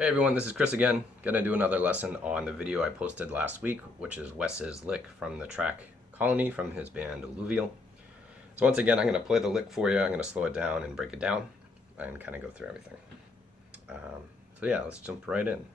Hey everyone, this is Chris again. Gonna do another lesson on the video I posted last week, which is Wes's lick from the track Colony from his band Alluvial. So once again, I'm gonna play the lick for you. I'm gonna slow it down and break it down and kind of go through everything. So yeah, let's jump right in.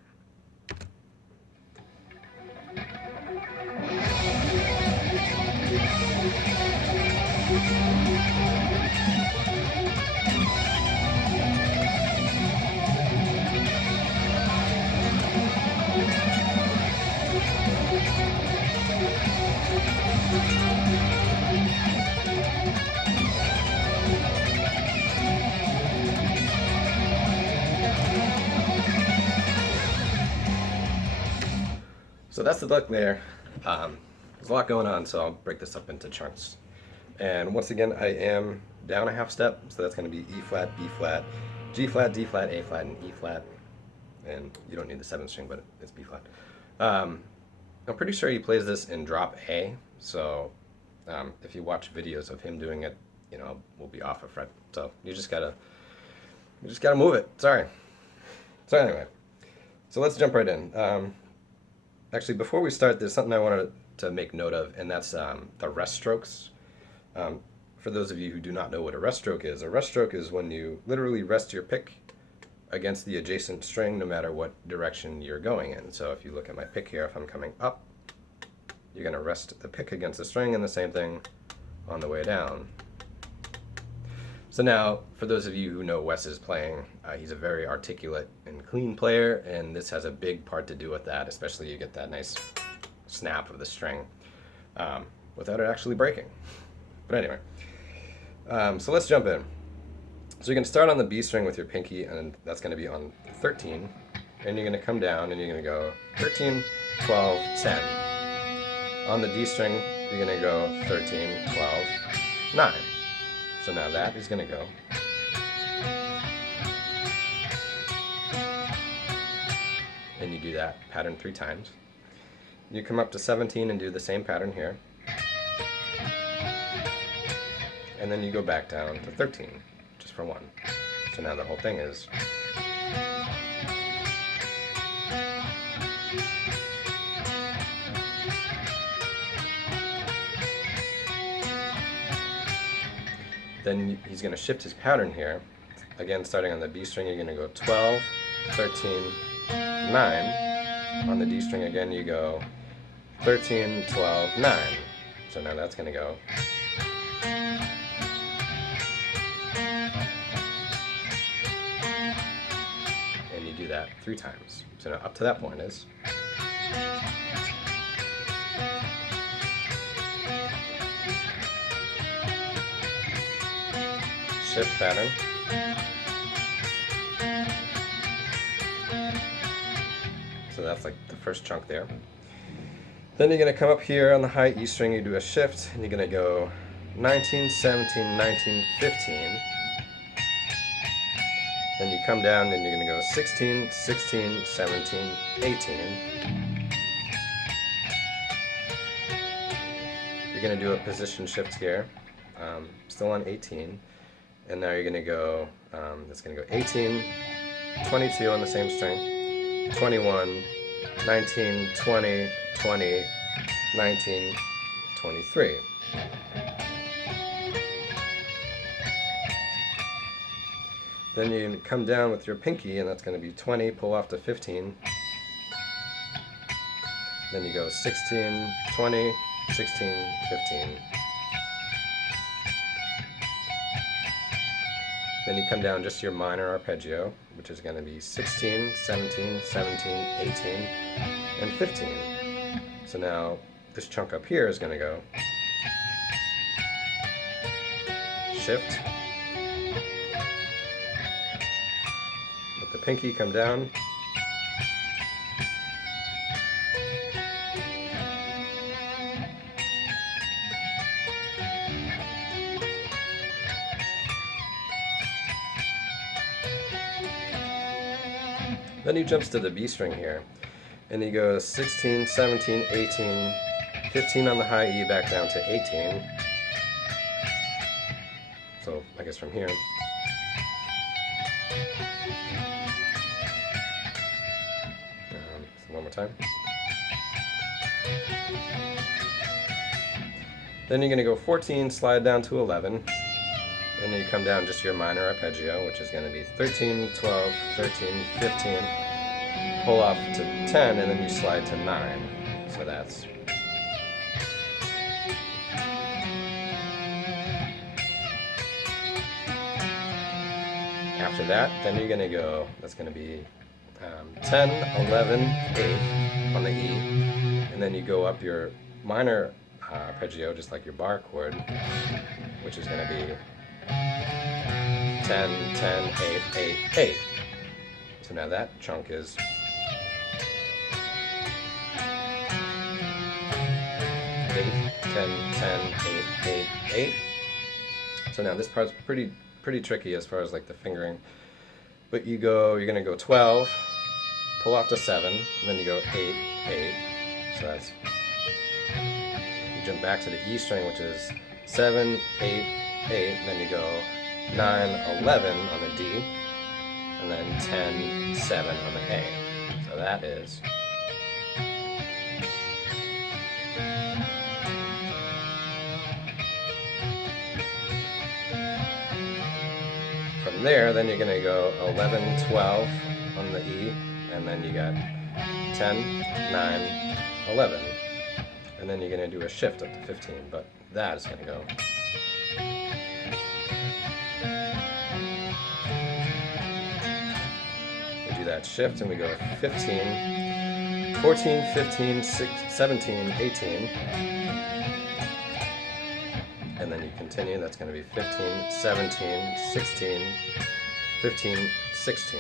So that's the lick there. There's a lot going on, so I'll break this up into chunks. And once again, I am down a half step, so that's going to be E flat, B flat, G flat, D flat, A flat, and E flat. And you don't need the 7th string, but it's B flat. I'm pretty sure he plays this in drop A, so if you watch videos of him doing it, you know, we'll be off a fret. So you just gotta move it. Sorry. So anyway, so let's jump right in. Actually, before we start, there's something I wanted to make note of, and that's the rest strokes. For those of you who do not know what a rest stroke is when you literally rest your pick against the adjacent string no matter what direction you're going in. So if you look at my pick here, if I'm coming up, you're going to rest the pick against the string, and the same thing on the way down. So now, for those of you who know Wes is playing, he's a very articulate and clean player, and this has a big part to do with that, especially you get that nice snap of the string without it actually breaking. But anyway, so let's jump in. So you're going to start on the B string with your pinky, and that's going to be on 13, and you're going to come down and you're going to go 13, 12, 10. On the D string, you're going to go 13, 12, 9. So now that is going to go. And you do that pattern 3 times. You come up to 17 and do the same pattern here. And then you go back down to 13, just for 1. So now the whole thing is. Then he's going to shift his pattern here. Again, starting on the B string, you're going to go 12, 13, 9. On the D string again, you go 13, 12, 9. So now that's going to go. And you do that 3 times. So now up to that point is. Shift pattern. So that's like the first chunk there. Then you're going to come up here on the high E string, you do a shift, and you're going to go 19, 17, 19, 15. Then you come down and you're going to go 16, 16, 17, 18. You're going to do a position shift here, still on 18. And now you're going to go, it's going to go 18, 22 on the same string, 21, 19, 20, 20, 19, 23. Then you come down with your pinky, and that's going to be 20, pull off to 15. Then you go 16, 20, 16, 15. Then you come down just to your minor arpeggio, which is going to be 16, 17, 17, 18, and 15. So now this chunk up here is going to go shift, let the pinky come down, then he jumps to the B string here, and he goes 16, 17, 18, 15 on the high E, back down to 18. So I guess from here. time. Then you're going to go 14, slide down to 11, and then you come down just your minor arpeggio, which is going to be 13, 12, 13, 15, pull off to 10, and then you slide to 9. So that's after that, then you're going to go, that's going to be 10, 11, 8 on the E, and then you go up your minor arpeggio, just like your bar chord, which is going to be 10, 10, 8, 8, 8. So now that chunk is eight, 10, 10, 8, 8, 8. So now this part's pretty tricky as far as like the fingering. But you're going to go 12, pull off to 7, and then you go 8, 8. So that's, you jump back to the E string, which is 7, 8, 8, and then you go 9, 11 on the D, and then 10, 7 on the A. So that is from there, then you're going to go 11, 12 on the E, and then you got 10, 9, 11. And then you're going to do a shift up to 15, but that is going to go. We do that shift and we go 15, 14, 15, 17, 18. And then you continue, that's going to be 15, 17, 16, 15, 16.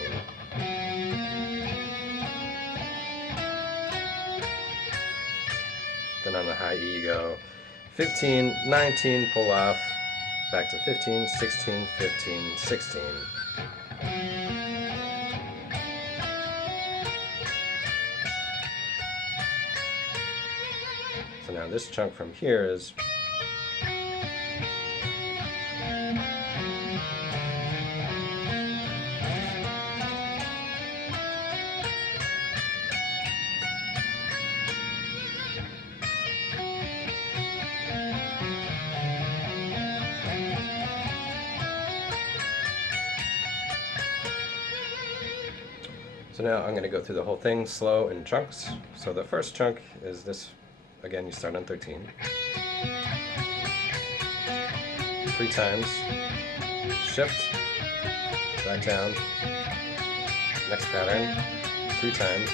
Then on the high E you go 15, 19, pull off, back to 15, 16, 15, 16. So now this chunk from here is So now I'm going to go through the whole thing slow in chunks. So the first chunk is this, again you start on 13. 3 times, shift, back down, next pattern, 3 times.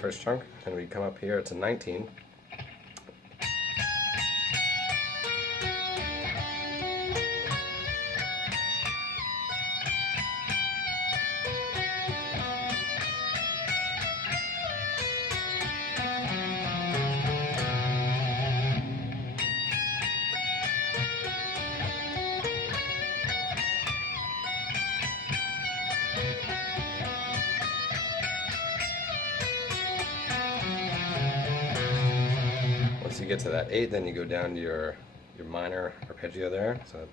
First chunk, and we come up here to 19. Once you get to that 8, then you go down to your minor arpeggio there. So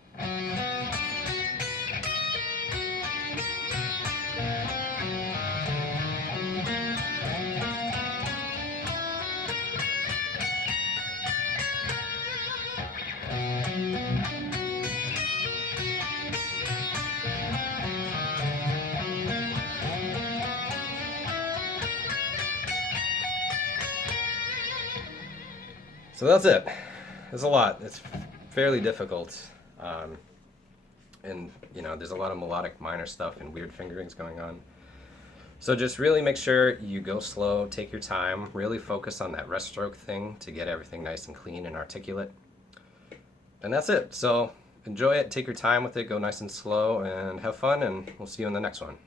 So that's it. There's a lot. It's fairly difficult. And, you know, there's a lot of melodic minor stuff and weird fingerings going on. So just really make sure you go slow, take your time, really focus on that rest stroke thing to get everything nice and clean and articulate. And that's it. So enjoy it, take your time with it, go nice and slow, and have fun, and we'll see you in the next one.